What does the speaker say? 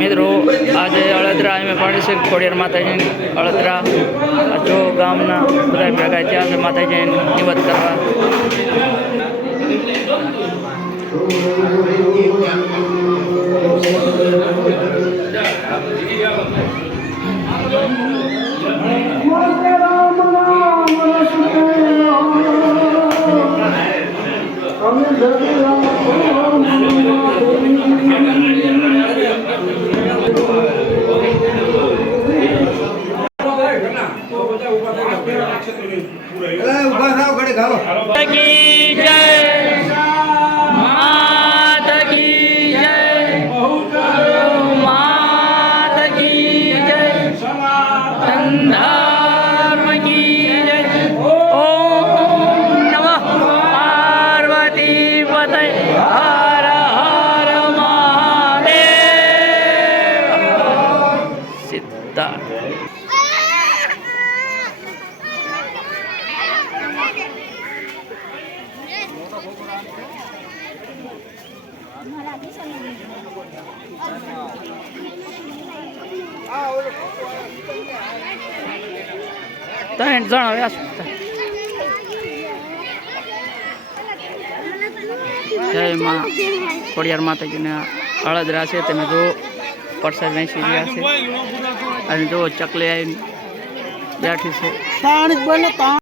મિત્રો આજે અળદરા અમે પાડી છે ખોડિયાર માતાજીની અળદરા જો ગામના બધા ભેગા ત્યાં છે માતાજીને નિવત કરવા. ત્રણ જણ આવ્યા જય માં ખોડિયાર માતાજીને અળદરા છે. તમે જો પરસાદ વેચી રહ્યા છે અને જો ચકલી આવીને બેઠી છે.